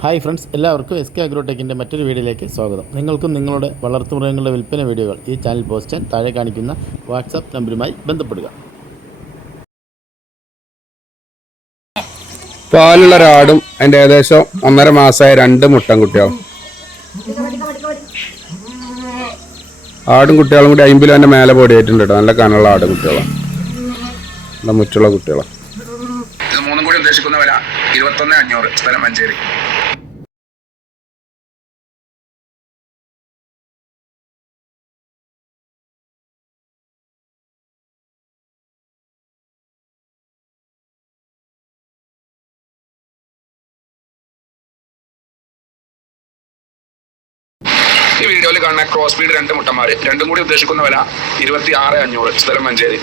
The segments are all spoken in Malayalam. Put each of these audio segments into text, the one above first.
ഹായ് ഫ്രണ്ട്സ്, എല്ലാവർക്കും എസ് കെ അഗ്രോടെക്കിൻ്റെ മറ്റൊരു വീഡിയോയിലേക്ക് സ്വാഗതം. നിങ്ങൾക്കും നിങ്ങളുടെ വളർത്തുമൃഗങ്ങളുടെ വിൽപ്പന വീഡിയോകൾ ഈ ചാനൽ പോസ്റ്റ് ചെയ്യാൻ താഴെ കാണിക്കുന്ന വാട്സാപ്പ് നമ്പറുമായി ബന്ധപ്പെടുക. പാലുള്ള ഒരാടും അതിൻ്റെ ഏകദേശം 1.5 മാസമായ 2 മുട്ടൻകുട്ടികളും. ആടും കുട്ടികളും കൂടി 50 കിലോൻ്റെ മേലെ പൊടിയായിട്ടുണ്ട് കേട്ടോ. നല്ല കനുള്ള ആടും കുട്ടികളാണ്, നല്ല മുറ്റുള്ള കുട്ടികളാണ്. ഇത് മൂന്നും കൂടി ഉദ്ദേശിക്കുന്ന വില 21,500, സ്ഥലം മഞ്ചേരി. ഈ വീഡിയോയിൽ കാണുന്ന ക്രോസ് ബീഡ് 2 മുട്ടന്മാർ, രണ്ടും കൂടി ഉദ്ദേശിക്കുന്ന വില 26,500, സ്ഥലം മഞ്ചേരി.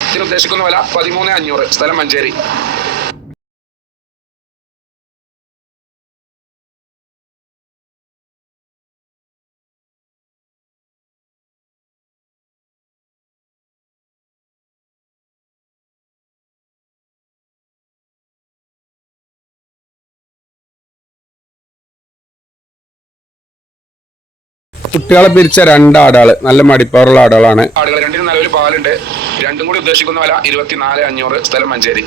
ഇതിന് ഉദ്ദേശിക്കുന്ന വില 13,500, സ്ഥലം മഞ്ചേരി. കുട്ടികളെ പിരിച്ച 2 ആടുകൾ, നല്ല മടിപ്പാറുള്ള ആടുകളാണ്. ആടുകൾ രണ്ടിനും നിലവിൽ പാലുണ്ട്. രണ്ടും കൂടി ഉദ്ദേശിക്കുന്ന വില 24,500, സ്ഥലം മഞ്ചേരി.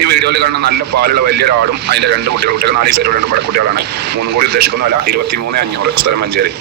ഈ വീഡിയോയിൽ കാണുന്ന നല്ല പാലുള്ള വലിയൊരാടും അതിന്റെ 2 കുട്ടികൾ 4 ദിവസമായിട്ടുള്ള 2 പടക്കുട്ടികളാണ്. മൂന്നും കൂടി ഉദ്ദേശിക്കുന്ന വില 23,500, സ്ഥലം മഞ്ചേരി.